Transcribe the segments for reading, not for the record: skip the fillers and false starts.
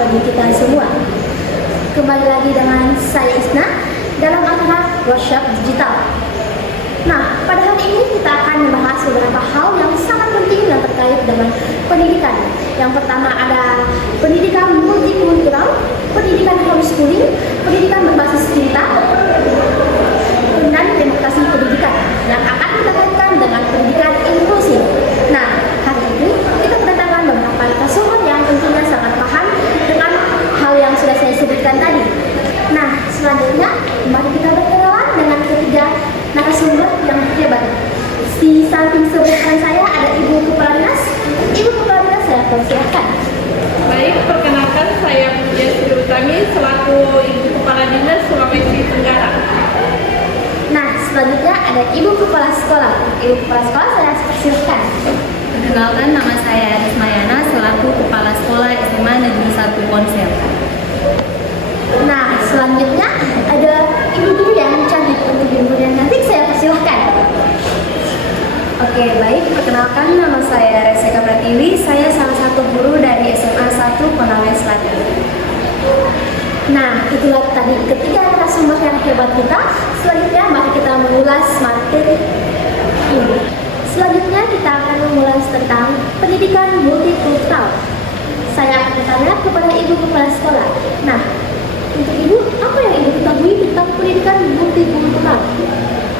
bagi kita semua. Kembali lagi dengan saya Isna dalam acara workshop digital. Nah, pada hari ini kita akan membahas beberapa hal yang sangat penting yang terkait dengan pendidikan. Yang pertama ada pendidikan multikultural, pendidikan homeschooling, pendidikan berbasis cerita, dan demokrasi pendidikan yang akan kita kaitkan dengan pendidikan inklusif. Nah, hari ini kita kedatangan beberapa narasumber yang tentunya sangat paham dengan hal yang sudah saya sebutkan tadi. Nah, selanjutnya mari kita berkenalan dengan ketiga narasumber yang hebat. Di samping sebelah saya ada Ibu Kepala Dinas. Ibu Kepala Dinas, saya persilahkan. Baik, perkenalkan saya Puja Sri Utami selaku Ibu Kepala Dinas Sulawesi Tenggara. Nah, selanjutnya ada Ibu Kepala Sekolah. Ibu Kepala Sekolah, saya persilahkan. Perkenalkan, nama saya Aris Mayana selaku Kepala Sekolah SMA Negeri 1 Ponsel. Nah, selanjutnya ada Ibu Guru yang cantik. Untuk Ibu Guru yang cantik, saya persilahkan. Oke, baik. Perkenalkan, nama saya Reseka Pratiwi. Saya salah satu guru dari SMA 1 Konawe Selatan. Nah, itulah tadi ketiga narasumber yang hebat kita. Selanjutnya mari kita mengulas materi ini. Selanjutnya kita akan mengulas tentang pendidikan multikultural. Saya akan bertanya kepada Ibu Kepala Sekolah. Nah, untuk Ibu, apa yang Ibu ketahui tentang pendidikan multikultural?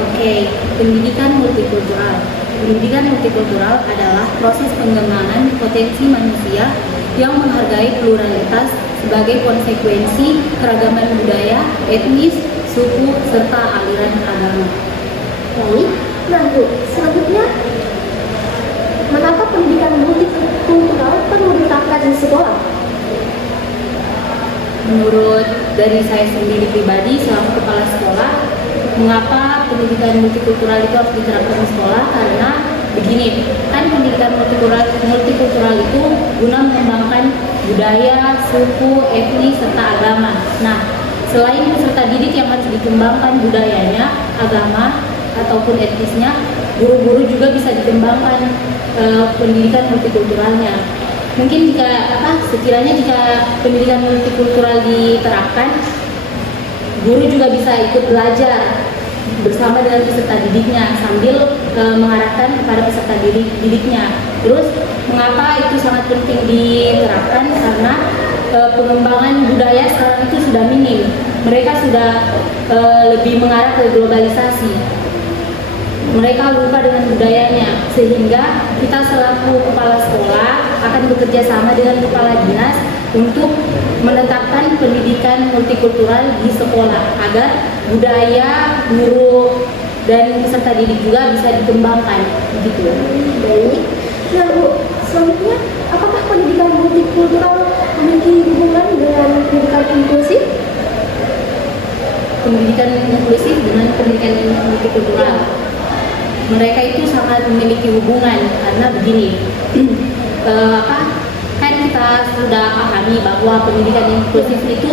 Oke, pendidikan multikultural. Pendidikan multikultural adalah proses pengembangan potensi manusia yang menghargai pluralitas sebagai konsekuensi keragaman budaya, etnis, suku, serta aliran agama. Baik, nah Bu, selanjutnya mengapa pendidikan multikultural perlu diterapkan di sekolah? Menurut dari saya sendiri pribadi selaku kepala sekolah, mengapa pendidikan multikultural itu harus diterapkan di sekolah? Karena begini, kan pendidikan multikultural itu guna mengembangkan budaya, suku, etnis, serta agama. Nah, selain peserta didik yang harus dikembangkan budayanya, agama, ataupun etnisnya, guru-guru juga bisa dikembangkan pendidikan multikulturalnya. Mungkin sekiranya jika pendidikan multikultural diterapkan, guru juga bisa ikut belajar bersama dengan peserta didiknya sambil mengarahkan kepada peserta didiknya. Terus mengapa itu sangat penting diterapkan? Karena pengembangan budaya sekarang itu sudah minim. Mereka sudah lebih mengarah ke globalisasi. Mereka lupa dengan budayanya, sehingga kita selaku kepala sekolah akan bekerja sama dengan kepala dinas untuk menetapkan pendidikan multikultural di sekolah agar budaya, guru, dan peserta didik juga bisa dikembangkan begitu. Baik. Nah Bu, selanjutnya apakah pendidikan multikultural memiliki hubungan dengan pendidikan inklusif? Pendidikan inklusif dengan pendidikan multikultural, mereka itu sangat memiliki hubungan karena begini. Kan kita sudah pahami bahwa pendidikan inklusif itu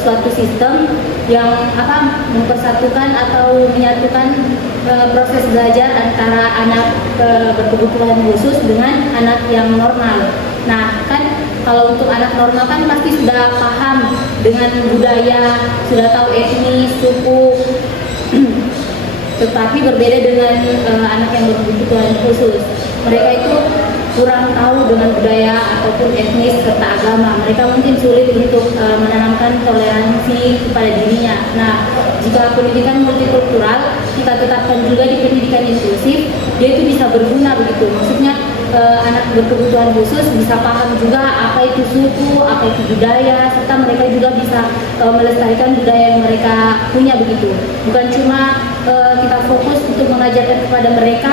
suatu sistem yang mempersatukan atau menyatukan proses belajar antara anak berkebutuhan khusus dengan anak yang normal. Nah, kan kalau untuk anak normal kan pasti sudah paham dengan budaya, sudah tahu etnis, suku. Tetapi berbeda dengan anak yang berkebutuhan khusus. Mereka itu kurang tahu dengan budaya ataupun etnis serta agama. Mereka mungkin sulit untuk menanamkan toleransi kepada dirinya. Nah, jika pendidikan multikultural kita tetapkan juga di pendidikan inklusif, dia itu bisa berguna begitu. Maksudnya anak berkebutuhan khusus bisa paham juga apa itu suku, apa itu budaya, serta mereka juga bisa melestarikan budaya yang mereka punya begitu. Bukan cuma kita fokus untuk mengajarkan kepada mereka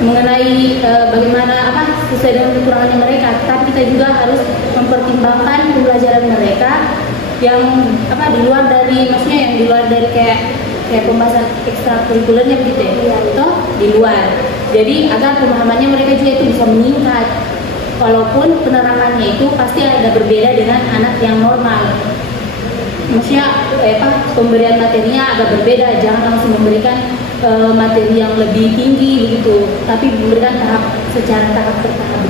mengenai bagaimana sesuai dengan kekurangannya mereka, tapi kita juga harus mempertimbangkan pembelajaran mereka yang di luar dari, maksudnya yang di luar dari kayak pembahasan ekstrakurikulernya begitu ya, toh di luar. Jadi agar pemahamannya mereka juga itu bisa meningkat, walaupun penerapannya itu pasti ada berbeda dengan anak yang normal. Maksudnya pemberian materinya agak berbeda, jangan langsung memberikan materi yang lebih tinggi begitu, tapi memberikan secara tahap bertahap.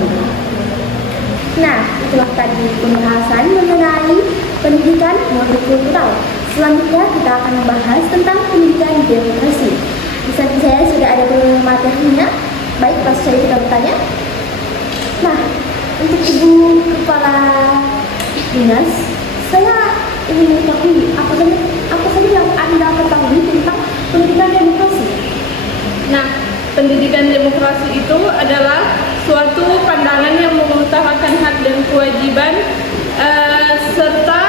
Nah, itulah tadi pembahasan mengenai pendidikan multikultural. Selanjutnya kita akan membahas tentang pendidikan demokrasi. Di samping saya sudah ada materinya. Baik, langsung saja kita bertanya. Nah, untuk Ibu Kepala Dinas, saya ingin mengetahui apa saja yang Anda ketahui tentang pendidikan demokrasi. Nah, pendidikan demokrasi itu adalah suatu pandangan yang mengutarakan hak dan kewajiban serta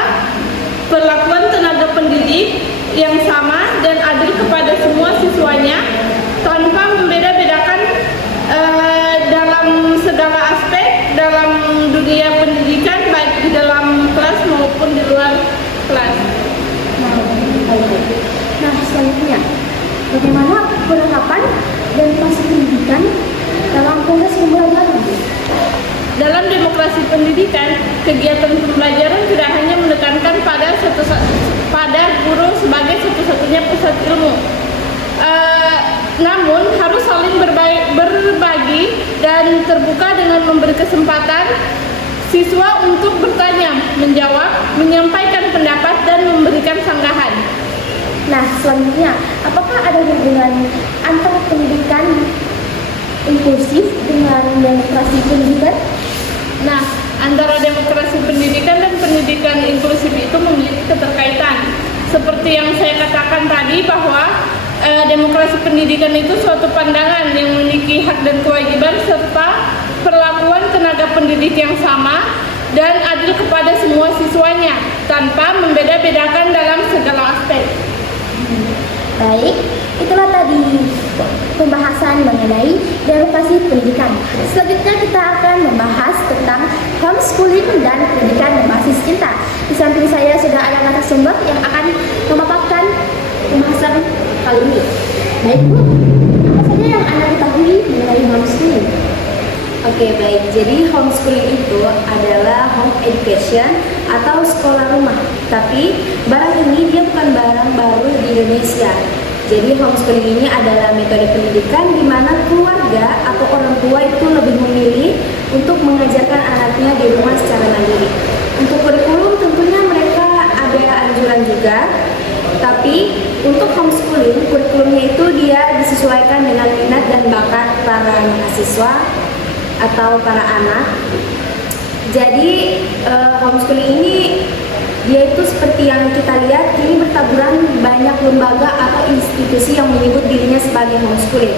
perlakuan tenaga pendidik yang sama dan adil kepada semua siswanya tanpa membeda-bedakan dalam segala aspek dalam dunia pendidikan, baik di dalam kelas maupun di luar kelas. Nah, selanjutnya, bagaimana penerapan dan proses pendidikan dalam proses pembelajaran? Dalam demokrasi pendidikan, kegiatan pembelajaran tidak hanya menekankan pada guru sebagai satu-satunya pusat ilmu, namun harus saling berbagi dan terbuka dengan memberi kesempatan siswa untuk bertanya, menjawab, menyampaikan pendapat, dan memberikan sanggahan. Nah, selanjutnya, apakah ada hubungan antara pendidikan inklusif dengan demokrasi pendidikan? Nah, antara demokrasi pendidikan dan pendidikan inklusif itu memiliki keterkaitan. Seperti yang saya katakan tadi bahwa demokrasi pendidikan itu suatu pandangan yang memiliki hak dan kewajiban serta perlakuan tenaga pendidik yang sama dan adil kepada semua siswanya tanpa membeda-bedakan dalam segala aspek. Baik, itulah tadi pembahasan mengenai demokrasi pendidikan. Selanjutnya kita akan membahas tentang homeschooling dan pendidikan berbasis cinta. Di samping saya sudah ada narasumber yang akan memaparkan pembahasan kali ini. Baik Bu, apa saja yang Anda ketahui mengenai homeschooling? Oke, baik. Jadi homeschooling itu adalah home education atau sekolah rumah. Tapi barang ini dia bukan barang baru di Indonesia. Jadi homeschooling ini adalah metode pendidikan di mana keluarga atau orang tua itu lebih memilih untuk mengajarkan anaknya di rumah secara mandiri. Untuk kurikulum tentunya mereka ada anjuran juga. Tapi untuk homeschooling, kurikulumnya itu dia disesuaikan dengan minat dan bakat para mahasiswa atau para anak. Jadi homeschooling ini dia itu seperti yang kita lihat ini bertaburan banyak lembaga atau institusi yang menyebut dirinya sebagai homeschooling.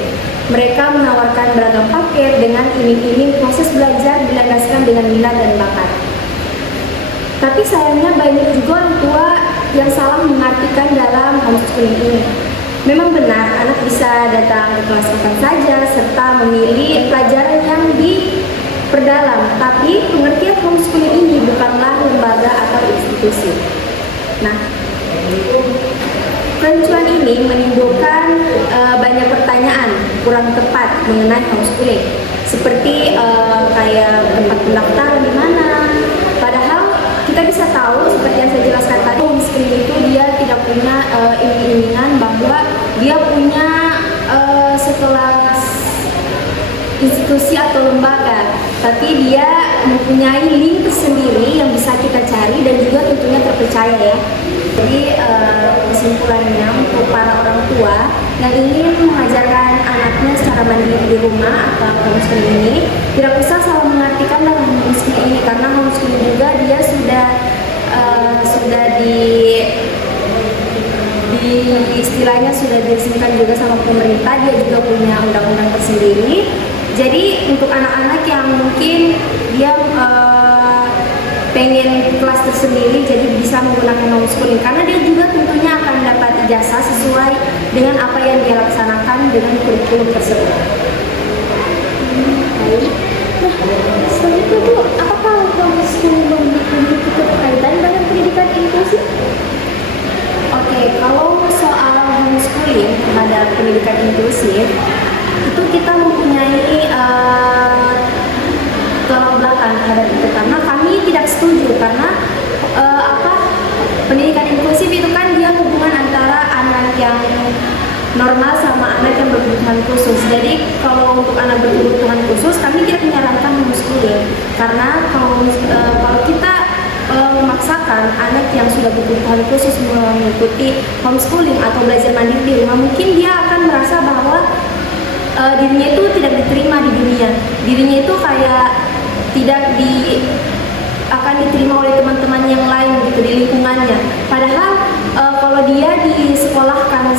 Mereka menawarkan beragam paket dengan iming-iming proses belajar dilandaskan dengan minat dan bakat. Tapi sayangnya banyak juga orang tua yang salah mengartikan dalam homeschooling ini. Memang benar, anak bisa datang ke kelas kapan saja serta memilih pelajaran yang diperdalam. Tapi pengertian homeschooling ini bukanlah lembaga atau institusi. Nah, kerancuan ini menimbulkan banyak pertanyaan kurang tepat mengenai homeschooling. Seperti kayak tempat pendaftaran di mana. Padahal kita bisa tahu seperti yang saya jelaskan tadi, homeschooling itu dia tidak punya iming-imingan bahwa dia punya sekelas institusi atau lembaga, tapi dia mempunyai link tersendiri yang bisa kita cari dan juga tentunya terpercaya ya. Jadi kesimpulannya untuk para orang tua yang ingin mengajarkan anaknya secara mandiri di rumah atau homeschooling ini tidak usah salah mengartikan dalam homeschooling ini, karena homeschooling juga dia sudah istilahnya sudah diresmikan juga sama pemerintah, dia juga punya undang-undang tersendiri. Jadi untuk anak-anak yang mungkin dia pengen kelas tersendiri, jadi bisa menggunakan homeschooling karena dia juga tentunya akan dapat ijazah sesuai dengan apa yang dia laksanakan dengan kurikulum tersebut. Nah, selanjutnya Bu, apakah homeschooling memiliki keterkaitan dengan pendidikan inklusif? Oke, kalau soal homeschooling terhadap pendidikan inklusif itu kita mempunyai tolak belakang terhadap itu, karena kami tidak setuju karena pendidikan inklusif itu kan dia hubungan antara anak yang normal sama anak yang berkebutuhan khusus. Jadi kalau untuk anak berkebutuhan khusus kami tidak menyarankan homeschooling karena kalau kita memaksakan anak yang sudah berkebutuhan khusus mengikuti homeschooling atau belajar mandiri di rumah, mungkin dia akan merasa bahwa dirinya itu tidak diterima di dunia, dirinya itu kayak tidak akan diterima oleh teman-teman yang lain gitu di lingkungannya. Padahal kalau dia disekolahkan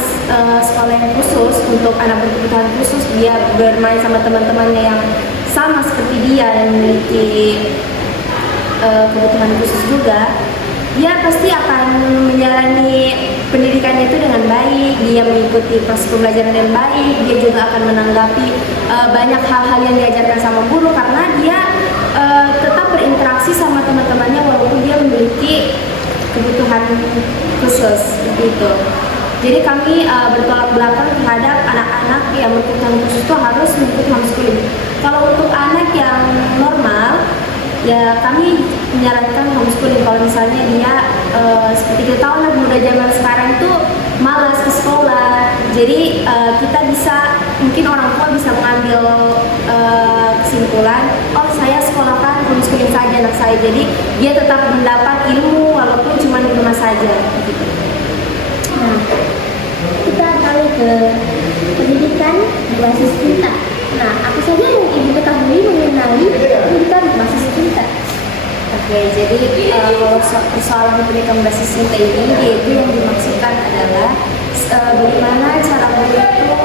sekolah yang khusus untuk anak berkebutuhan khusus, dia bermain sama teman-temannya yang sama seperti dia yang memiliki kebutuhan khusus juga, dia pasti akan menjalani pendidikannya itu dengan baik, dia mengikuti proses pembelajaran dengan baik, dia juga akan menanggapi banyak hal-hal yang diajarkan sama guru karena dia tetap berinteraksi sama teman-temannya walaupun dia memiliki kebutuhan khusus gitu. Jadi kami bertolak belakang terhadap anak-anak yang berkebutuhan khusus itu harus mengikuti homeschooling. Kalau untuk anak yang normal, ya kami menyarankan homeschooling. Kalau misalnya dia seperti kita tahu anak muda zaman sekarang itu malas ke sekolah, jadi kita bisa, mungkin orang tua bisa mengambil kesimpulan, oh saya sekolahkan homeschooling saja anak saya, jadi dia tetap mendapat ilmu walaupun cuma di rumah saja gitu. Nah, kita beralih ke pendidikan berbasis cinta. Nah, apa saja yang ibu ketahui mengenai pendidikan berbasis cinta? Oke, jadi kalau persoalan pendidikan berbasis cinta ini, yaitu yang dimaksudkan adalah bagaimana cara guru itu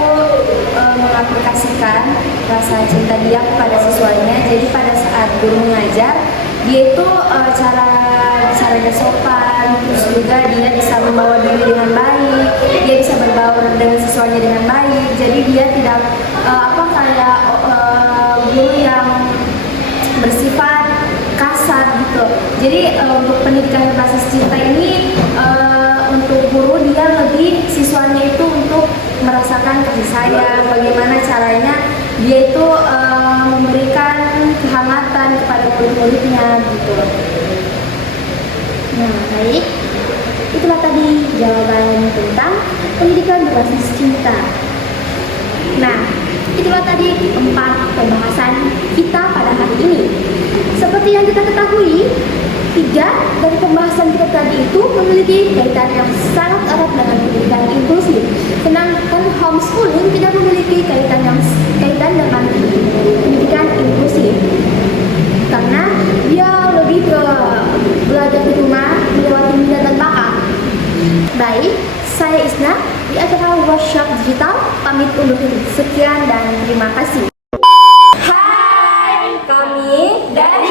mengaplikasikan rasa cinta dia kepada siswanya. Jadi pada saat guru mengajar, dia itu caranya sopan, terus juga dia bisa membawa diri dengan baik, dia bisa berbaur dengan siswanya dengan baik. Jadi dia tidak kayak guru yang bersifat kasar gitu. Jadi untuk pendidikan berbasis cinta ini untuk guru dia lebih siswanya itu untuk merasakan kasih sayang, bagaimana caranya dia itu memberikan kehangatan kepada murid-muridnya gitu. Nah, baik. Itulah tadi jawaban tentang pendidikan berbasis cinta. Nah, itulah tadi 4 pembahasan kita pada hari ini. Seperti yang kita ketahui, 3 dari pembahasan kita tadi itu memiliki kaitan yang sangat erat dengan pendidikan inklusif. Sedangkan homeschooling tidak memiliki kaitan dengan pendidikan inklusif. Karena dia lebih ke belajar di rumah, melewati minat dan bakat. Baik, saya Isna di acara workshop digital pamit undur diri. Sekian dan terima kasih. Hai, kami dari